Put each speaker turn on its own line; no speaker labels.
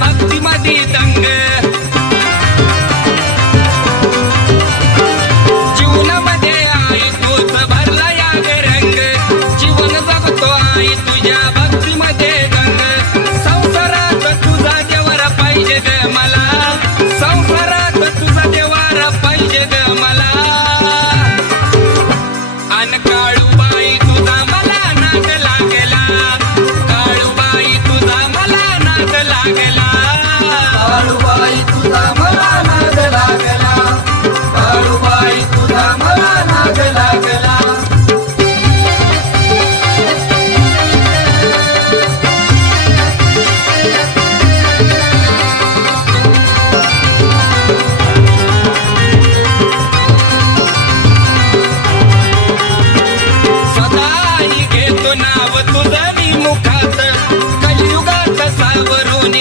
பக்திமதி தங்க वरून